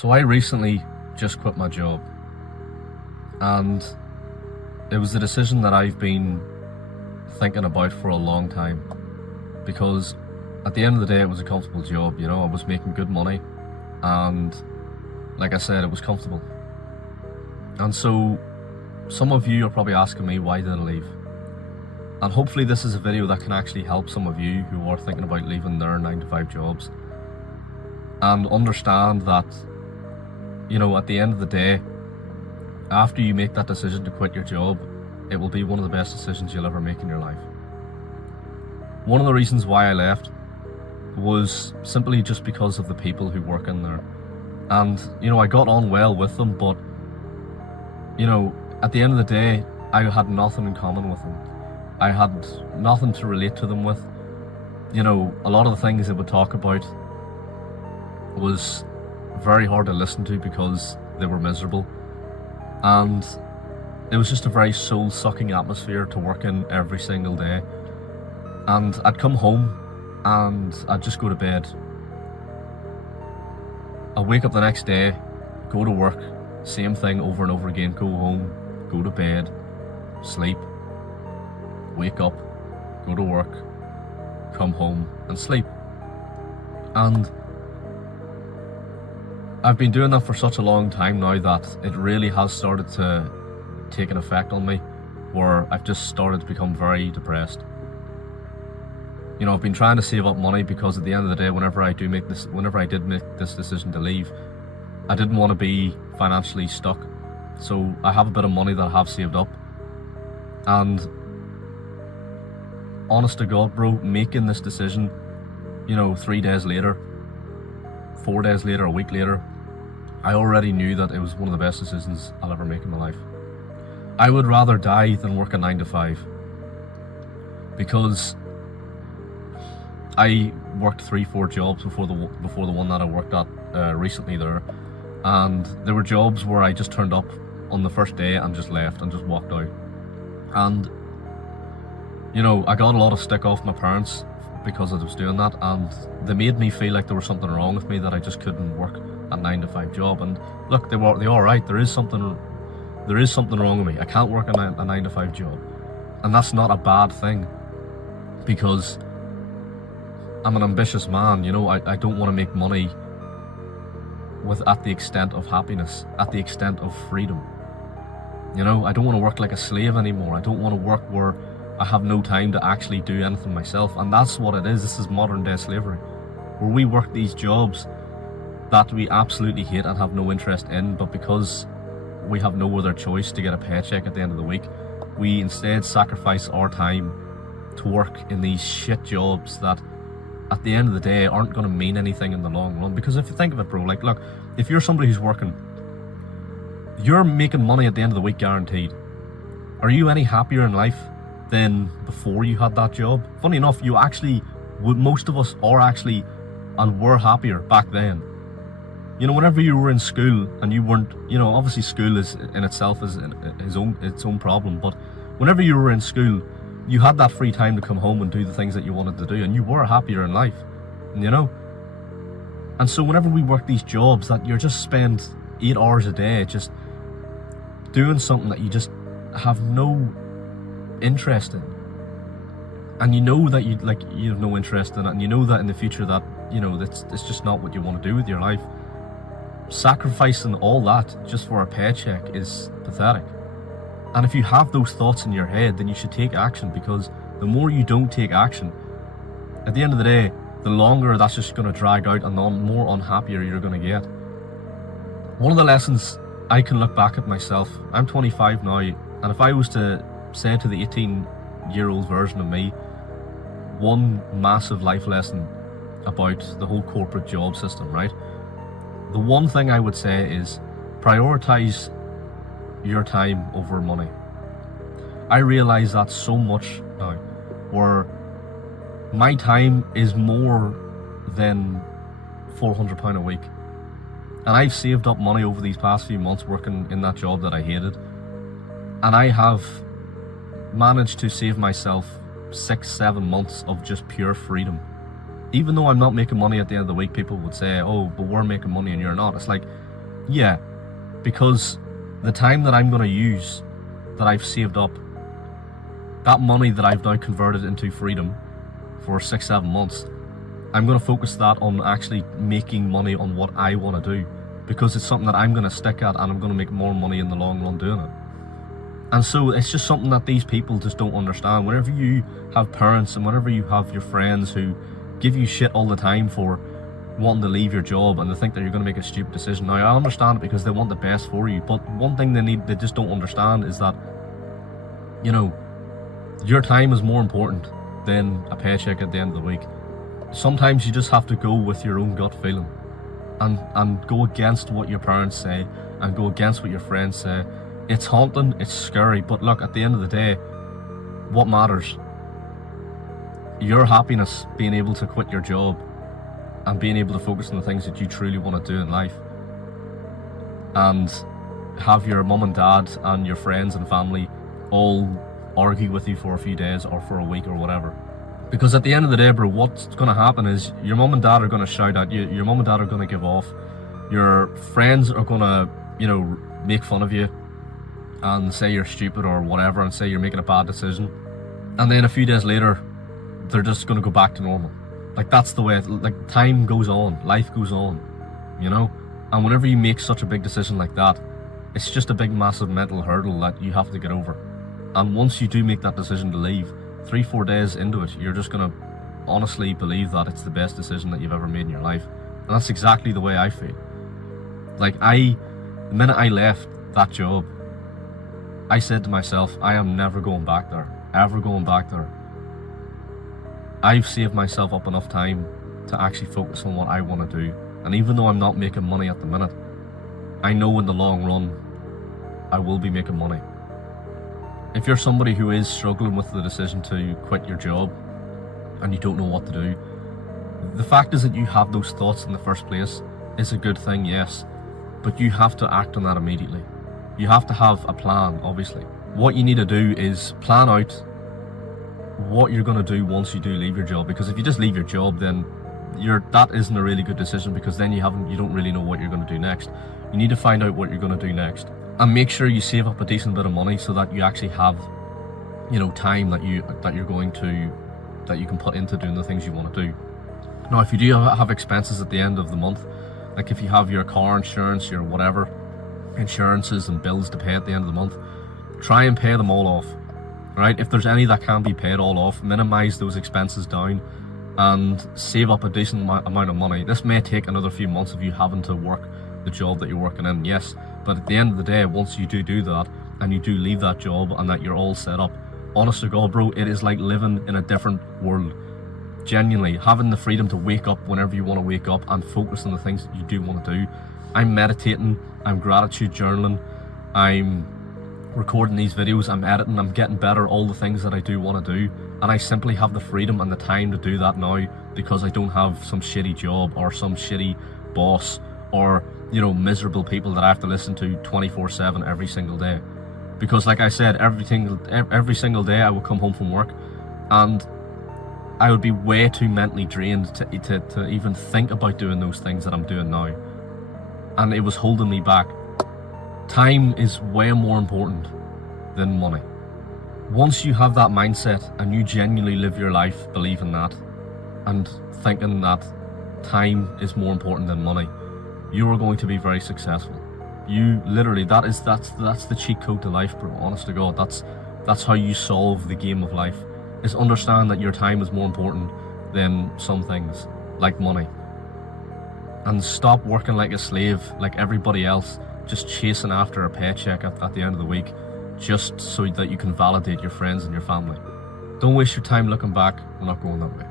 So I recently just quit my job, and it was a decision that I've been thinking about for a long time, because at the end of the day it was a comfortable job. I was making good money, and like I said, it was comfortable. And so some of you are probably asking me, why did I leave? And hopefully this is a video that can actually help some of you who are thinking about leaving their 9-to-5 jobs and understand that at the end of the day, after you make that decision to quit your job, it will be one of the best decisions you'll ever make in your life. One of the reasons why I left was simply just because of the people who work in there. And, I got on well with them, but, at the end of the day, I had nothing in common with them. I had nothing to relate to them with. A lot of the things they would talk about was very hard to listen to because they were miserable, and it was just a very soul-sucking atmosphere to work in every single day. And I'd come home and I'd just go to bed. I'd wake up the next day, go to work, same thing over and over again, go home, go to bed, sleep, wake up, go to work, come home and sleep. And I've been doing that for such a long time now that it really has started to take an effect on me, where I've just started to become very depressed. I've been trying to save up money because at the end of the day, whenever I did make this decision to leave, I didn't want to be financially stuck. So I have a bit of money that I have saved up, and honest to God, bro, making this decision, 3 days later, 4 days later, a week later, I already knew that it was one of the best decisions I'll ever make in my life. I would rather die than work a 9-to-5, because I worked 3-4 jobs before the one that I worked at recently there, and there were jobs where I just turned up on the first day and just left and just walked out. And I got a lot of stick off my parents because I was doing that, and they made me feel like there was something wrong with me, that I just couldn't work a 9-to-5 job. And look, they are right. There is something wrong with me. I can't work a 9-to-5 job, and that's not a bad thing, because I'm an ambitious man. I don't want to make money at the extent of happiness, at the extent of freedom. I don't want to work like a slave anymore. I don't want to work where I have no time to actually do anything myself. And that's what it is. This is modern day slavery, where we work these jobs that we absolutely hate and have no interest in, but because we have no other choice to get a paycheck at the end of the week, we instead sacrifice our time to work in these shit jobs that at the end of the day aren't going to mean anything in the long run. Because if you think of it, bro, like, look, if you're somebody who's working, you're making money at the end of the week guaranteed. Are you any happier in life than before you had that job? Funny enough, most of us are actually, and were happier back then. Whenever you were in school and you weren't, obviously school is in itself is its own problem, but whenever you were in school, you had that free time to come home and do the things that you wanted to do, and you were happier in life, And so whenever we work these jobs that you're just spend 8 hours a day just doing something that you just have no interest in, and that you have no interest in it, and that in the future that it's just not what you want to do with your life, sacrificing all that just for a paycheck is pathetic. And if you have those thoughts in your head, then you should take action, because the more you don't take action, at the end of the day, the longer that's just going to drag out and the more unhappier you're going to get. One of the lessons I can look back at myself, I'm 25 now, and if I was to say to the 18-year-old version of me one massive life lesson about the whole corporate job system, right? The one thing I would say is prioritize your time over money. I realize that so much now, where my time is more than £400 a week, and I've saved up money over these past few months working in that job that I hated, and I have managed to save myself 6-7 months of just pure freedom. Even though I'm not making money at the end of the week, people would say, oh, but we're making money and you're not. It's like, Yeah, because the time that I'm going to use, that I've saved up, that money that I've now converted into freedom for 6-7 months, I'm going to focus that on actually making money on what I want to do, because it's something that I'm going to stick at, and I'm going to make more money in the long run doing it. And so it's just something that these people just don't understand. Whenever you have parents and whenever you have your friends who give you shit all the time for wanting to leave your job and they think that you're going to make a stupid decision. Now, I understand it because they want the best for you, but one thing they just don't understand is that, you know, your time is more important than a paycheck at the end of the week. Sometimes you just have to go with your own gut feeling and go against what your parents say and go against what your friends say. It's haunting, it's scary, but look, at the end of the day, what matters? Your happiness, being able to quit your job and being able to focus on the things that you truly want to do in life, and have your mum and dad and your friends and family all argue with you for a few days or for a week or whatever. Because at the end of the day, bro, what's going to happen is your mum and dad are going to shout at you, your mum and dad are going to give off, your friends are going to, you know, make fun of you and say you're stupid or whatever and say you're making a bad decision. And then a few days later, they're just going to go back to normal. Like, that's the way, like, time goes on, life goes on, you know? And whenever you make such a big decision like that, it's just a big, massive mental hurdle that you have to get over. And once you do make that decision to leave, 3-4 days into it, you're just going to honestly believe that it's the best decision that you've ever made in your life. And that's exactly the way I feel. Like, the minute I left that job, I said to myself, I am never going back there, ever going back there. I've saved myself up enough time to actually focus on what I want to do. And even though I'm not making money at the minute, I know in the long run, I will be making money. If you're somebody who is struggling with the decision to quit your job and you don't know what to do, the fact is that you have those thoughts in the first place is a good thing, yes, but you have to act on that immediately. You have to have a plan, obviously. What you need to do is plan out what you're going to do once you do leave your job, because if you just leave your job, then that isn't a really good decision, because then you don't really know what you're going to do next. You need to find out what you're going to do next, and make sure you save up a decent bit of money so that you actually have, you know, time that you can put into doing the things you want to do. Now, if you do have expenses at the end of the month, like if you have your car insurance, your whatever insurances and bills to pay at the end of the month, try and pay them all off. Right? If there's any that can be paid all off, minimize those expenses down and save up a decent amount of money. This may take another few months of you having to work the job that you're working in, yes, but at the end of the day, once you do that and you do leave that job and that you're all set up, honest to God, bro, it is like living in a different world. Genuinely, having the freedom to wake up whenever you want to wake up and focus on the things that you do want to do. I'm meditating, I'm gratitude journaling, I'm recording these videos, I'm editing, I'm getting better, all the things that I do want to do, and I simply have the freedom and the time to do that now because I don't have some shitty job or some shitty boss or, you know, miserable people that I have to listen to 24/7 every single day. Because like I said, every single day I would come home from work and I would be way too mentally drained to even think about doing those things that I'm doing now, and it was holding me back. Time is way more important than money. Once you have that mindset and you genuinely live your life believing that and thinking that time is more important than money, you are going to be very successful. You literally, that's the cheat code to life, bro. Honest to God, that's how you solve the game of life. Is understand that your time is more important than some things like money, and stop working like a slave like everybody else, just chasing after a paycheck at the end of the week just so that you can validate your friends and your family. Don't waste your time looking back. We're not going that way.